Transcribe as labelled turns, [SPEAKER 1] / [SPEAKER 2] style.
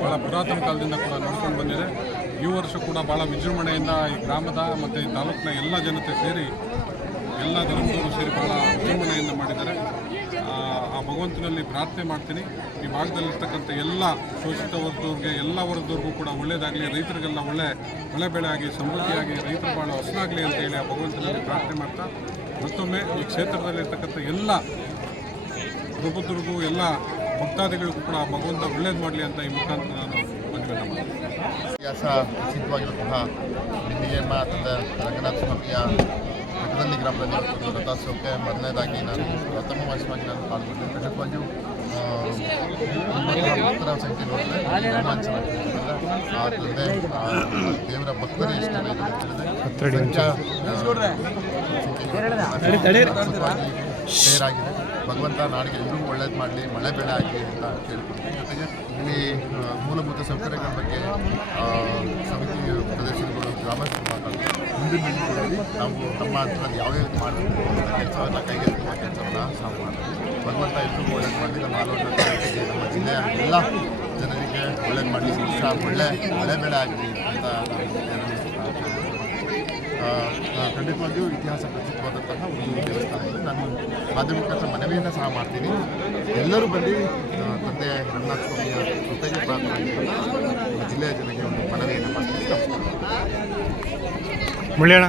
[SPEAKER 1] ಬಹಳ ಪುರಾತನ ಕಾಲದಿಂದ ಕೂಡ ನೋಡ್ಕೊಂಡು ಬಂದಿದೆ. ಈ ವರ್ಷ ಕೂಡ ಬಹಳ ವಿಜೃಂಭಣೆಯಿಂದ ಈ ಗ್ರಾಮದ ಮತ್ತು ಈ ತಾಲೂಕಿನ ಎಲ್ಲ ಜನತೆ ಸೇರಿ ಎಲ್ಲ ಧರ್ಮದವರು ಸೇರಿ ಭಾಳ ವಿಜೃಂಭಣೆ ಭಗವಂತನಲ್ಲಿ ಪ್ರಾರ್ಥನೆ ಮಾಡ್ತೀನಿ. ಈ ಭಾಗದಲ್ಲಿರ್ತಕ್ಕಂಥ ಎಲ್ಲ ಶೋಷಿತ ವರ್ಗದವ್ರಿಗೆ, ಎಲ್ಲ ವರ್ಗದವ್ರಿಗೂ ಕೂಡ ಒಳ್ಳೆಯದಾಗಲಿ ರೈತರಿಗೆಲ್ಲ ಒಳ್ಳೆ ಮಳೆ ಬೆಳೆ ಆಗಿ ಸಮೃದ್ಧಿಯಾಗಿ ರೈತರು ಭಾಳ ಹೊಸನಾಗಲಿ ಅಂತ ಹೇಳಿ ಆ ಭಗವಂತನಲ್ಲಿ ಪ್ರಾರ್ಥನೆ ಮಾಡ್ತಾ ಮತ್ತೊಮ್ಮೆ ಈ ಕ್ಷೇತ್ರದಲ್ಲಿರ್ತಕ್ಕಂಥ ಎಲ್ಲ ಪ್ರಬುದ್ಧರಿಗೂ ಎಲ್ಲ ಭಕ್ತಾದಿಗಳಿಗೂ ಕೂಡ ಭಗವಂತ ಒಳ್ಳೇದು ಮಾಡಲಿ ಅಂತ ಈ ಮುಖಾಂತರ ನಾನು ಮನವಿಯನ್ನು ಮಾಡ್ತೀನಿ.
[SPEAKER 2] ಇತಿಹಾಸ ಪ್ರಸಿದ್ಧವಾಗಿರುವಂತಹ ರಂಗನಾಥ ಸ್ವಾಮಿಯ ಗ್ರಾಮದಲ್ಲಿ ಒಂದು ರಥೋತ್ಸವಕ್ಕೆ ಮೊದಲನೇದಾಗಿ ನಾನು ಪ್ರಥಮ ವರ್ಷವಾಗಿ ನಾನು ಪಾಲ್ಗೊಂಡೆ. ನಿಮ್ಮಂತಹ ಭಕ್ತರ ಸಂಖ್ಯೆ ನೋಡಿದ್ರೆ ರೋಮಾಂಚನ ದೇವರ ಭಕ್ತರ ಸೇರಾಗಿದೆ ಭಗವಂತ ನಾಡಿಗೆ ಎಲ್ಲರಿಗೂ ಒಳ್ಳೇದು ಮಾಡಲಿ ಮಳೆ ಬೆಳೆ ಆಗಲಿ ಅಂತ ಕೇಳ್ಕೊಳ್ತೀನಿ. ಜೊತೆಗೆ ಇಲ್ಲಿ ಮೂಲಭೂತ ಸೌಕರ್ಯಗಳ ಬಗ್ಗೆ ಆ, ಸಮಿತಿ ಪ್ರದೇಶಗಳು ಗ್ರಾಮಸ್ಥರು ಮಾತಾಡ್ತಾರೆ. ದಿನಗಳಲ್ಲಿ ನಾವು ನಮ್ಮ ಹತ್ರದಲ್ಲಿ ಯಾವ್ಯಾವ ಮಾಡಬೇಕು ಕೆಲಸವನ್ನು ಕೈಗೆತ್ತಿರುವ ಕೆಲಸವನ್ನು ಸಹ ಮಾಡ್ತೀವಿ. ಭಗವಂತ ಎಲ್ಲರೂ ಒಳ್ಳೇದು ಮಾಡಿ ನಮ್ಮ ಆಲೋಚನೆ ನಮ್ಮ ಜಿಲ್ಲೆಯ ಎಲ್ಲ ಜನರಿಗೆ ಒಳ್ಳೇದು ಮಾಡಲಿ ವರ್ಷ ಒಳ್ಳೆ ಮಳೆ ಬೆಳೆ ಆಗಲಿ ಅಂತ ಖಂಡಿತವಾಗಿಯೂ ಇತಿಹಾಸ ಪ್ರಸಿದ್ಧವಾದಂತಹ ಒಂದು ದೇವಸ್ಥಾನ ಇದೆ. ನಾನು ಮಾಧ್ಯಮಿಕ ಮನವಿಯನ್ನು ಸಹ ಮಾಡ್ತೀನಿ. ಎಲ್ಲರೂ ಬಂದು ತಂದೆ ರಂಗನಾಥ ಸ್ವಾಮಿಯ ಜೊತೆಗೆ ಪ್ರಾರ್ಥನೆ ಜಿಲ್ಲೆಯ ಜನರಿಗೆ ಒಂದು